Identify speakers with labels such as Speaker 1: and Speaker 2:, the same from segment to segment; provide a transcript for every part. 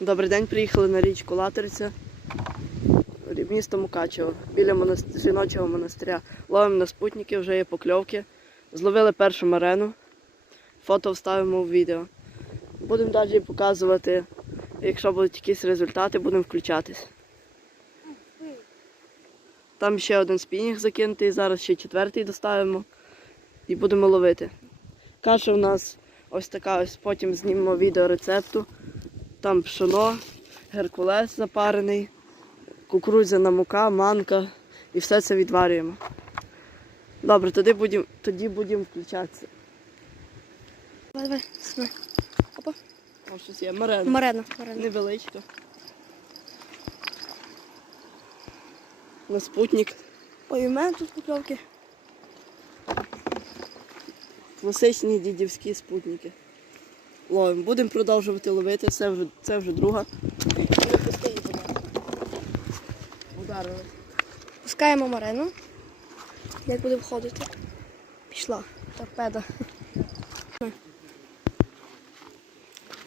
Speaker 1: Добрий день, приїхали на річку Латериця, місто Мукачево, біля монас- жіночого монастиря. Ловимо на спутники, вже є покльовки. Зловили першу марену. Фото вставимо в відео. Будемо далі показувати, якщо будуть якісь результати, будемо включатись. Там ще один спінінг закинутий, зараз ще четвертий доставимо і будемо ловити. Каша у нас ось така, ось потім знімемо відео рецепту. Там пшено, геркулес запарений, кукурудзяна мука, манка і все це відварюємо. Добре, тоді будемо тоді будемо включатися.
Speaker 2: Давай, давай, сюди. Опа.
Speaker 1: Там щось є марена.
Speaker 2: Марена, марена.
Speaker 1: Невеличка. На спутник.
Speaker 2: Ой, у мене тут покльовки.
Speaker 1: Класичні дідівські спутники. Ловимо. Будемо продовжувати ловити. Це вже, це вже друга. Ударили.
Speaker 2: Пускаємо марену. Як буде входити? Пішла. Торпеда.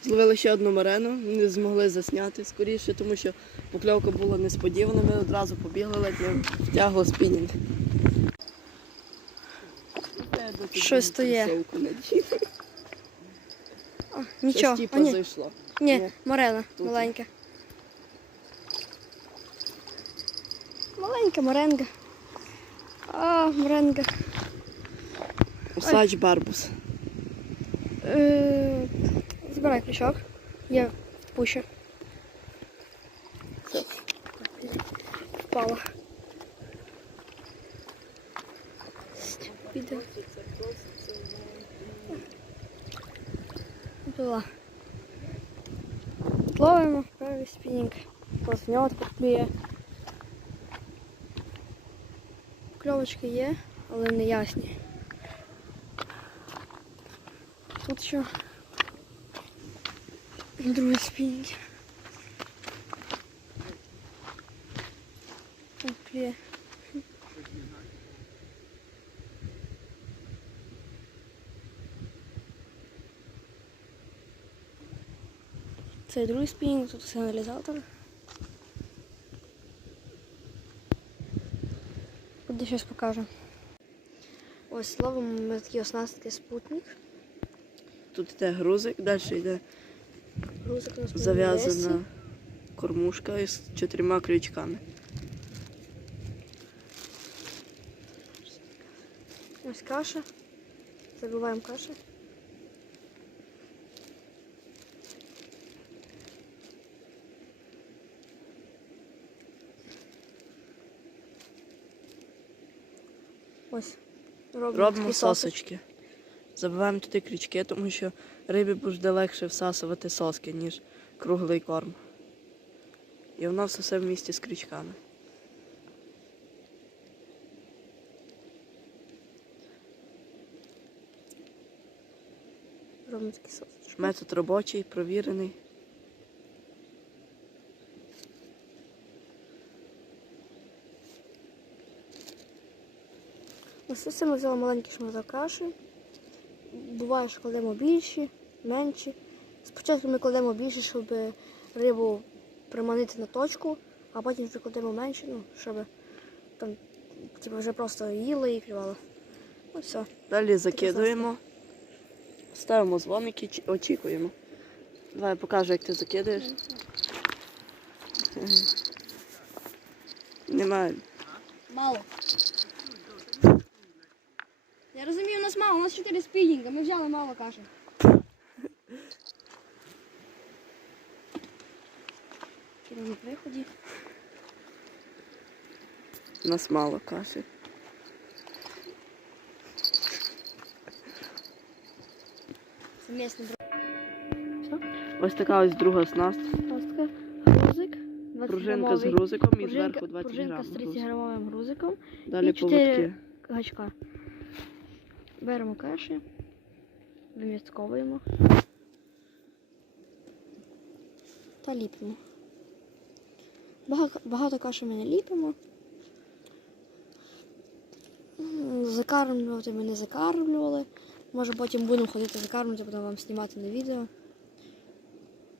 Speaker 1: Зловили ще одну марену, не змогли засняти скоріше, тому що покльовка була несподівана, ми одразу побігли, ледь не втягло спінінг.
Speaker 2: Щось то є.
Speaker 1: Кросовку надів.
Speaker 2: А, нічого.
Speaker 1: Щось
Speaker 2: А,
Speaker 1: типу
Speaker 2: ні,
Speaker 1: зайшло.
Speaker 2: ні,
Speaker 1: Ні.
Speaker 2: марена,
Speaker 1: Тут.
Speaker 2: маленька. Маленька маренга. А, маренга.
Speaker 1: Усач барбус.
Speaker 2: Е, Збирай крючок. Я впущу.
Speaker 1: Все.
Speaker 2: Впала. Була. Ловимо правий спінінг. Просто в нього тепер клює. Кльовочки є, але не ясні. Тут що? Другий спінінг. Там клює. Це другий спінінг, тут сигналізатор. Буде щось покажу. Ось ловимо ми такі оснастки спутник.
Speaker 1: Тут йде грузик, далі йде
Speaker 2: Грузик
Speaker 1: зав'язана кормушка із чотирма крючками.
Speaker 2: Ось каша. Забиваємо кашу. Ось. Робимо,
Speaker 1: Робимо сосочки. Забиваємо туди крючки, тому що рибі буде легше всасувати соски, ніж круглий корм. І воно все все в місті з крючками.
Speaker 2: Робимо такі сосочки.
Speaker 1: Метод робочий, провірений.
Speaker 2: Ось це ми взяли маленький шматок каші. Буває, що кладемо більші, менші. Спочатку ми кладемо більше, щоб рибу приманити на точку, а потім вже кладемо менше, ну, щоб там типу, вже просто їли і клювали. Ну все.
Speaker 1: Далі закидуємо, ставимо дзвоники, чи- очікуємо. Давай покажу, як ти закидаєш. Немає.
Speaker 2: Мало. нас мало, у нас 4 спінінга, ми взяли мало каші. Кидемо на приході.
Speaker 1: У нас мало каші.
Speaker 2: Це місний
Speaker 1: Ось така ось друга снасть.
Speaker 2: Просто грузик. 20
Speaker 1: Пружинка з
Speaker 2: грамовий.
Speaker 1: грузиком і
Speaker 2: Пружинка,
Speaker 1: зверху 20
Speaker 2: пружинка
Speaker 1: грам.
Speaker 2: з 30
Speaker 1: грузик.
Speaker 2: грамовим грузиком.
Speaker 1: Далі
Speaker 2: і чотири-
Speaker 1: поводки.
Speaker 2: Гачка. Беремо каші, вимістковуємо та ліпимо. Багато, каші ми не ліпимо. Закармлювати ми не закармлювали. Може потім будемо ходити закармлювати, будемо вам знімати на відео.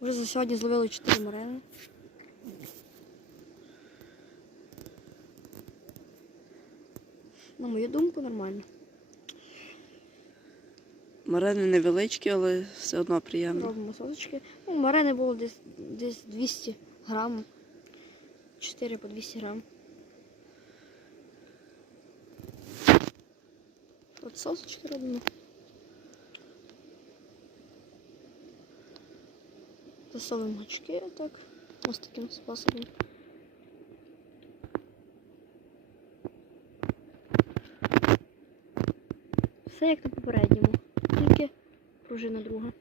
Speaker 2: Вже за сьогодні зловили 4 морени. На мою думку, нормально.
Speaker 1: Марени невеличкі, але все одно приємно.
Speaker 2: Робимо сосочки. Ну, морени було десь, десь 200 грам. 4 по 200 грам. От сосочки робимо. Засовуємо гачки так. Ось таким способом. Все як на попередньому, пружина друга.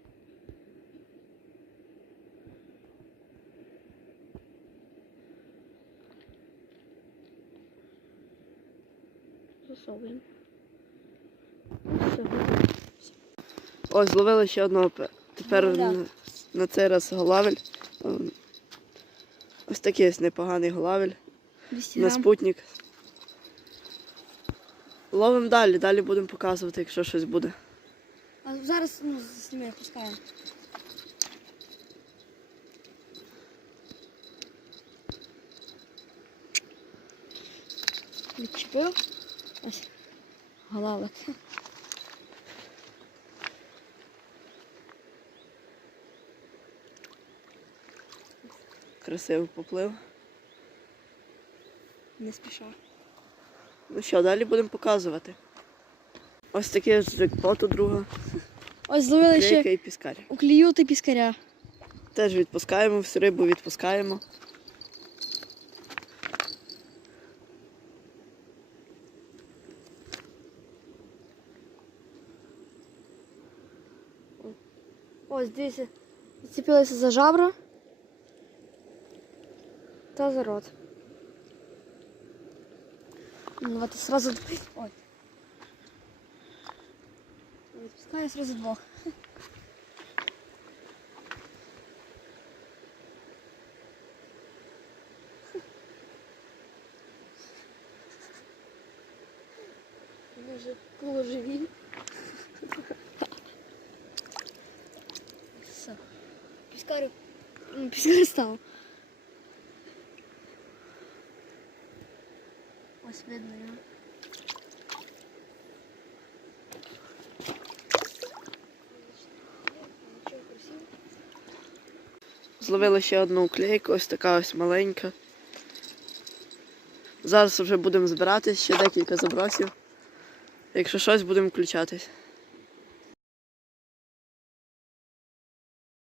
Speaker 2: Засовуємо. Все, готово.
Speaker 1: Ось, зловили ще одного. пе- Тепер
Speaker 2: Голяк.
Speaker 1: на, на цей раз голавель. Ем, Ось такий ось непоганий голавель
Speaker 2: 200
Speaker 1: на
Speaker 2: грам.
Speaker 1: спутник. Ловимо далі, далі будемо показувати, якщо щось буде.
Speaker 2: А зараз ну, зніми, пускаємо. Відчепив. Ось. Галалик.
Speaker 1: Красиво поплив.
Speaker 2: Не спіша.
Speaker 1: Ну що, далі будемо показувати. Ось такий ось джекпот друга.
Speaker 2: Ось зловили ще
Speaker 1: і піскарь.
Speaker 2: уклію та піскаря.
Speaker 1: Теж відпускаємо, всю рибу відпускаємо.
Speaker 2: Ось дивіться. Зацепилися за жабра та за рот. Ну, Давайте сразу. Ой. Відпускаю сразу двох. Вони вже полуживі. Все. Піскарю. Ну, Піскарю став. Ось видно його.
Speaker 1: Зловили ще одну уклейку, ось така ось маленька. Зараз вже будемо збирати ще декілька забросів. Якщо щось, будемо включатись.